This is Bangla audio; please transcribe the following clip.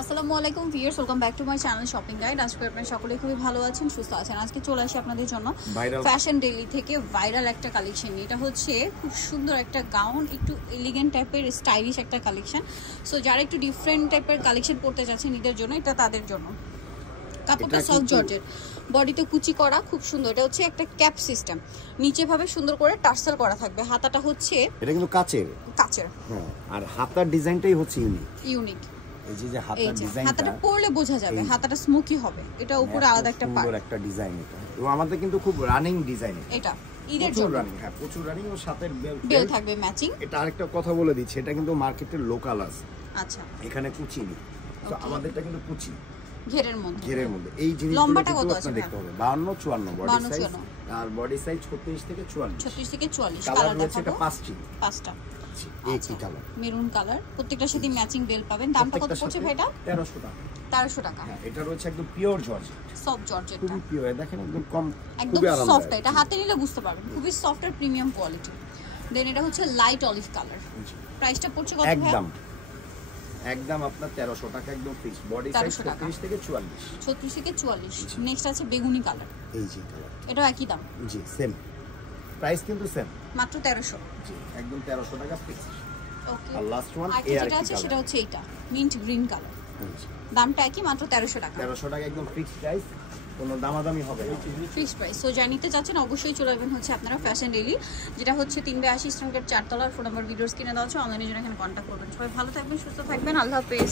আসসালামু আলাইকুম viewers, welcome back to my channel shopping guide. আজকে আপনারা সকলেই খুবই ভালো আছেন, সুস্থ আছেন। আজকে চলে আসি আপনাদের জন্য ফ্যাশন ডেইলি থেকে ভাইরাল একটা কালেকশন। এটা হচ্ছে খুব সুন্দর একটা গাউন, একটু এলিগেন্ট টাইপের স্টাইলিশ একটা কালেকশন। সো যারা একটু ডিফারেন্ট টাইপের কালেকশন পড়তে চাচ্ছেন ঈদের জন্য, এটা তাদের জন্য। কাপড়টা সফট জর্জেট, বডিতে কুচি করা, খুব সুন্দর। এটা হচ্ছে একটা ক্যাপ সিস্টেম, নিচে ভাবে সুন্দর করে টার্সেল করা থাকবে। হাতাটা হচ্ছে এটা কিন্তু কাচের, হ্যাঁ, আর হাতার ডিজাইনটাই হচ্ছে ইউনিক। এই যে হাতার ডিজাইনটা, হাতাটা পরলে বোঝা যাবে হাতাটা স্মোকি হবে। এটা উপরে আলাদা একটা পার্ট, সুন্দর একটা ডিজাইন। এটা এবং আমাদের কিন্তু খুব রানিং ডিজাইন। এটা ঈদের জন্য রানিং, হ্যাঁ প্রচুর রানিং। ও সাথে বেল থাকবে ম্যাচিং। এটা আরেকটা কথা বলে দিচ্ছি, এটা কিন্তু মার্কেটের লোকাল আছে। আচ্ছা, এখানে কুচি নেই, তো আমাদেরটা কিন্তু কুচি ঘেরের মধ্যে। এই জিনিসগুলো লম্বাটা কত আছে দেখতে হবে? 52 54 বডি সাইজ, আর বডি সাইজ 36 থেকে 44। কালার দেখাবো, এটা পাঁচটা একই কালার, মেরুন কালার। প্রত্যেকটার সাথে ম্যাচিং বেল পাবেন। দামটা কত পড়ছে ভাইটা? 1300 টাকা। 1300 টাকা। হ্যাঁ, এটা রয়েছে একদম পিওর জর্জেট, সফট জর্জেট, খুবই পিওর। দেখেন একদম কম, একদম সফট। এটা হাতে নিলে বুঝতে পারবেন খুবই সফট আর প্রিমিয়াম কোয়ালিটি। দেন এটা হচ্ছে লাইট অলিভ কালার। প্রাইসটা পড়ছে কত? একদম আপনার 1300 টাকা, একদম ফিক্স। বডি সাইজ 36 থেকে 44। 36 থেকে 44। নেক্সট আছে বেগুনি কালার। এই যে কালার, এটাও একই দাম। জি সেম প্রাইস, কিন্তু সেম, মাত্র 1300। জি একদম 1300 টাকা ফিক্স। ওকে, আর লাস্ট ওয়ান যেটা আছে সেটা হচ্ছে এইটা মিন্ট গ্রিন কালার। দামটা একই, মাত্র 1300 টাকা। 1300 টাকা একদম ফিক্স প্রাইস, কোনো দামাদামি হবে না, ফিক্সড প্রাইস। সো যারা নিতে চাচ্ছেন অবশ্যই চলে আসবেন হচ্ছে আপনারা ফ্যাশন ডেইলি, যেটা হচ্ছে 382 ইস্টার্ন গেট 4 তলার। ফোন নাম্বার ভিডিওস কিনে দেওয়া আছে, অনলাইনে জন্য এখানে কন্ট্যাক্ট করবেন। সবাই ভালো থাকবেন, সুস্থ থাকবেন, আল্লাহ হাফেজ।